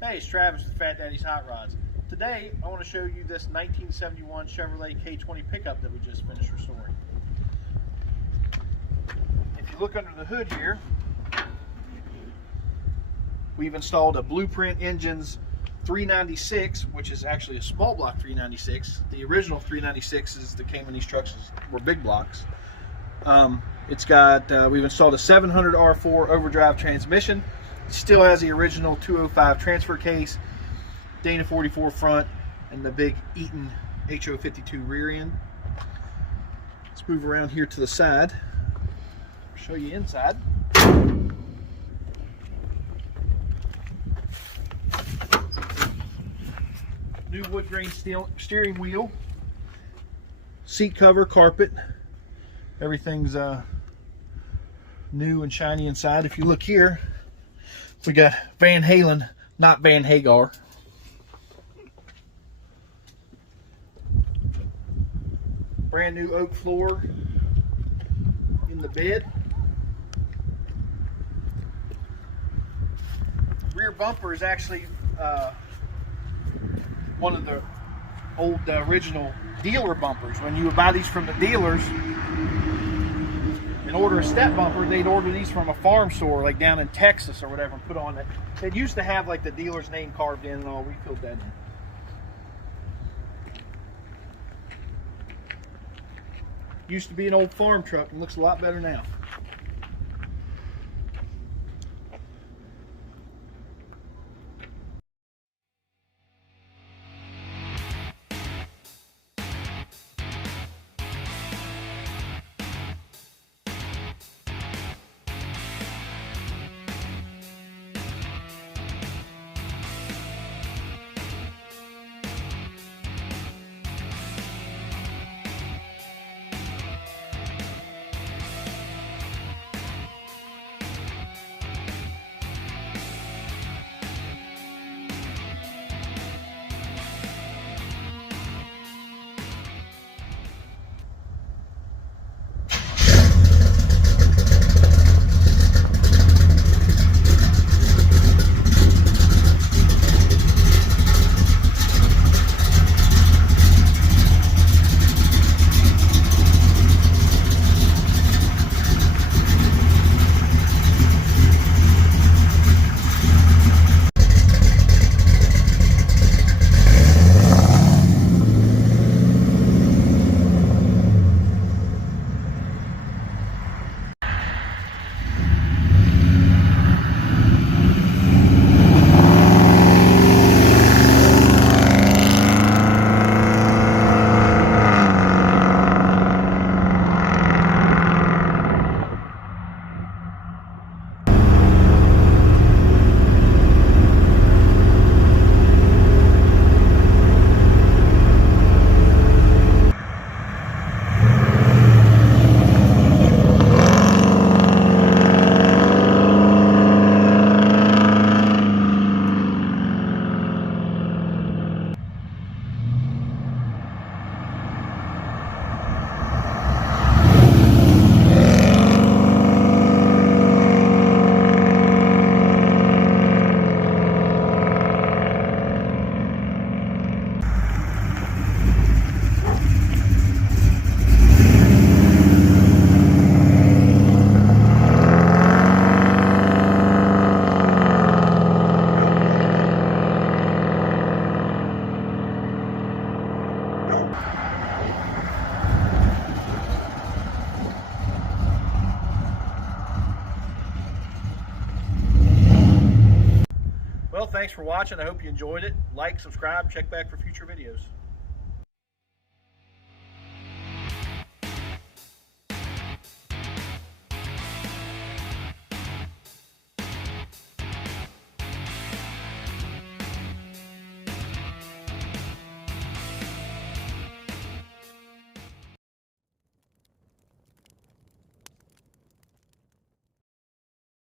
Hey, it's Travis with Fat Daddy's Hot Rods. Today, I want to show you this 1971 Chevrolet K-20 pickup that we just finished restoring. If you look under the hood here, we've installed a Blueprint Engines 396, which is actually a small block 396. The original 396s that came in these trucks were big blocks. It's got, we've installed a 700 R4 overdrive transmission. It still has the original 205 transfer case, Dana 44 front, and the big Eaton HO52 rear end. Let's move around here to the side. Show you inside. New wood grain steering wheel, seat cover, carpet. Everything's new and shiny inside. If you look here, we got Van Halen, not Van Hagar. Brand new oak floor in the bed. Rear bumper is actually one of the old original dealer bumpers. When you would buy these from the dealers and order a step bumper, they'd order these from a farm store like down in Texas or whatever and put on it. They used to have like the dealer's name carved in and all. We filled that in. Used to be an old farm truck and looks a lot better now. Well, thanks for watching. I hope you enjoyed it. Like, subscribe, check back for future videos.